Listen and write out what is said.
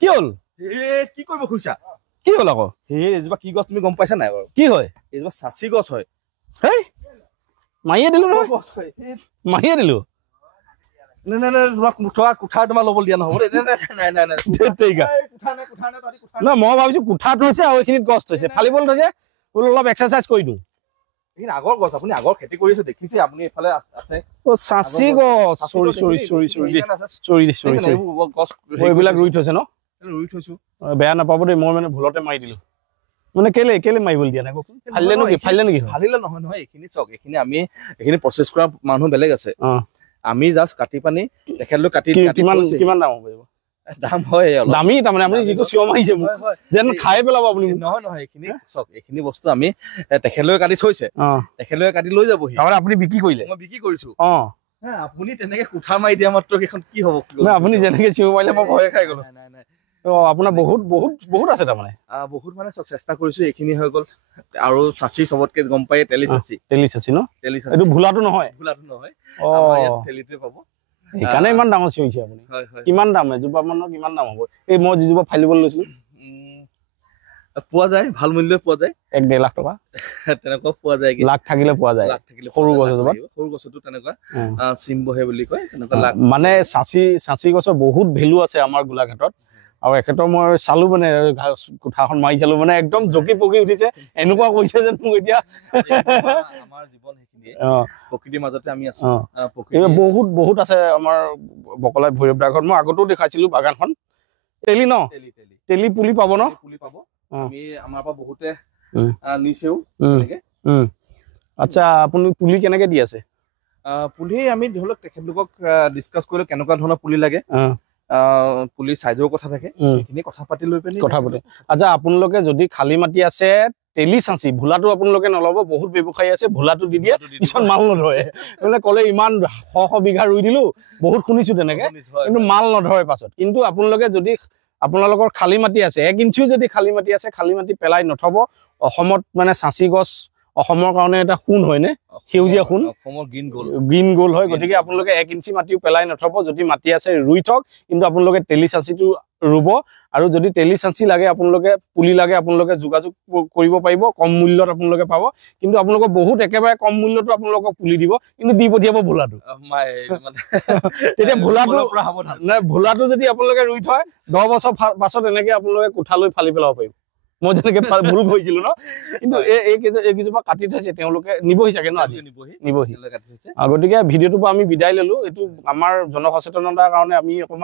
কি হ'ল কি কৰিব খুজিছা কি হ'ল আকৌ এইজোপা কি গছ তুমি গম পাইছা নাই বাৰু কি হয় এইজোপা চাচি গছ হয় হেই মাৰিয়ে দিলো নহয় মাৰিয়ে দিলো কুঠাৰ তোমাৰ ল'ব দিয়া নহ'ব নাই মই ভাবিছো কোঠাত থৈছে আৰু এইখিনিত গছ থৈছে ফালিবলৈ থৈছে বোলো অলপ এক্সাৰচাইজ কৰি দিওঁ আগৰ গছ আপুনি আগৰ খেতি কৰিছে দেখিছে আপুনি এইফালে আছে চাচি গছ এইবিলাক ৰুই থৈছে ন ৰুই থৈছো বেয়া নাপাব দেই মই মানে ভুলতে মাৰি দিলো মানে কেলে মাৰিবলৈ দিয়া নাই কওকচোন ফালিলে নেকি ফালিলে নহয় এইখিনি চাওক এইখিনি আমি এইখিনি প্ৰচেছ কৰা মানুহ বেলেগ আছে আমি জাষ্ট কাটি পানি তেখেতলৈ কাটি কিমান দাম হ'ব দাম হয় দামী তাৰমানে আপুনি যিটো চিঞৰ মাৰিছে মোক যেন খাই পেলাব আপুনি নহয় এইখিনি চাওক এইখিনি বস্তু আমি তেখেতলৈ কাটি থৈছে তেখেতলৈ কাটি লৈ যাবহি তাৰমানে আপুনি বিক্ৰী কৰিলে মই বিক্ৰী কৰিছো আপুনি তেনেকে কুঠাৰ মাৰি দিয়া মাত্ৰ কেইখন কি হ'ব আপুনি যেনেকে চিঞৰ মাৰিলে মই ভয়ে খাই গলো নাই আপোনাৰ বহুত আছে তাৰমানে বহুত মানে চব চেষ্টা কৰিছো এইখিনি হৈ গ'ল আৰু চাচি চবতকে গম পাই তেলি চাচি ন এইটো ভুলাটো নহয় আমাৰ ইয়াত তেলিটোৱে পাব সেইকাৰণে ইমান ডাঙৰ চিঞৰিছে আপুনি কিমান দাম এজোপা মানৰ কিমান দাম হ'ব এই মই যিজোপা ফালিবলৈ লৈছিলো পোৱা যায় ভাল মূল্য পোৱা যায় 1-1.5 লাখ টকা তেনেকুৱা পোৱা যায় লাখ থাকিলে পোৱা যায় সৰু গছ এজোপা সৰু গছতো তেনেকুৱা চিম বহে বুলি কয় তেনেকুৱা লাখ মানে চাচি গছৰ বহুত ভেলু আছে আমাৰ গোলাঘাটত আৰু এখেতৰ মই চালো মানে কোঠাখন মাৰি চালো মানে একদম জকি পকি উঠিছে এনেকুৱা কৈছে যেন মোক এতিয়া আমাৰ জীৱন সেইখিনিয়ে প্ৰকৃতিৰ মাজতে আমি আছো বহুত আছে আমাৰ বকলাই ভৈৰৱ দাৰ ঘৰত মই আগতেও দেখাইছিলো বাগানখন তেলি ন তেলি পুলি পাব ন পুলি পাব আমি আমাৰ পৰা বহুতে নিছেও আচ্ছা আপুনি পুলি কেনেকে দি আছে পুলি আমি ধৰি লওক তেখেতলোকক ডিছকাছ কৰিলে কেনেকুৱা ধৰণৰ পুলি লাগে পুলি সাইজৰ কথা থাকে এইখিনি কথা পাতি লৈ পেনি কথা পাতি আচ্ছা আপোনালোকে যদি খালি মাটি আছে তেলি চাচি ভোলাটো আপোনালোকে নল'ব বহুত ব্যৱসায়ী আছে ভোলাটো দি দিয়ে পিছত মাল নধৰে মানে ক'লে ইমান শ বিঘা ৰুই দিলো বহুত শুনিছো তেনেকে কিন্তু মাল নধৰে পাছত কিন্তু আপোনালোকে যদি আপোনালোকৰ খালি মাটি আছে 1 ইঞ্চিও যদি খালি মাটি আছে খালি মাটি পেলাই নথব অসমত মানে চাচি গছ অসমৰ কাৰণে এটা সোণ হয় নে সেউজীয়া সোণ অসমৰ গ্ৰীণ গোল হয় গতিকে আপোনালোকে 1 ইঞ্চি মাটিও পেলাই নথব যদি মাটি আছে ৰুই থক কিন্তু আপোনালোকে তেলি চাচিটো ৰুব আৰু যদি তেলি চাচি লাগে আপোনালোকে পুলি লাগে আপোনালোকে যোগাযোগ কৰিব পাৰিব কম মূল্যত আপোনালোকে পাব কিন্তু আপোনালোকৰ বহুত একেবাৰে কম মূল্যটো আপোনালোকক পুলি দিব কিন্তু দি পঠিয়াব ভোলাটো তেতিয়া ভোলাটো যদি আপোনালোকে ৰুই থয় 10 বছৰ পাছত এনেকে আপোনালোকে কোঠালৈ ফালি পেলাব পাৰিব মই যেনেকে ভুল কৰিছিলো ন কিন্তু এইকেইজোপা কাটি থৈছে তেওঁলোকে নিবহি চাগে ন আজি নিবহি গতিকে ভিডিঅ'টোৰ পৰা আমি বিদায় ললো এইটো আমাৰ জনসচেতনতাৰ কাৰণে আমি অকণমান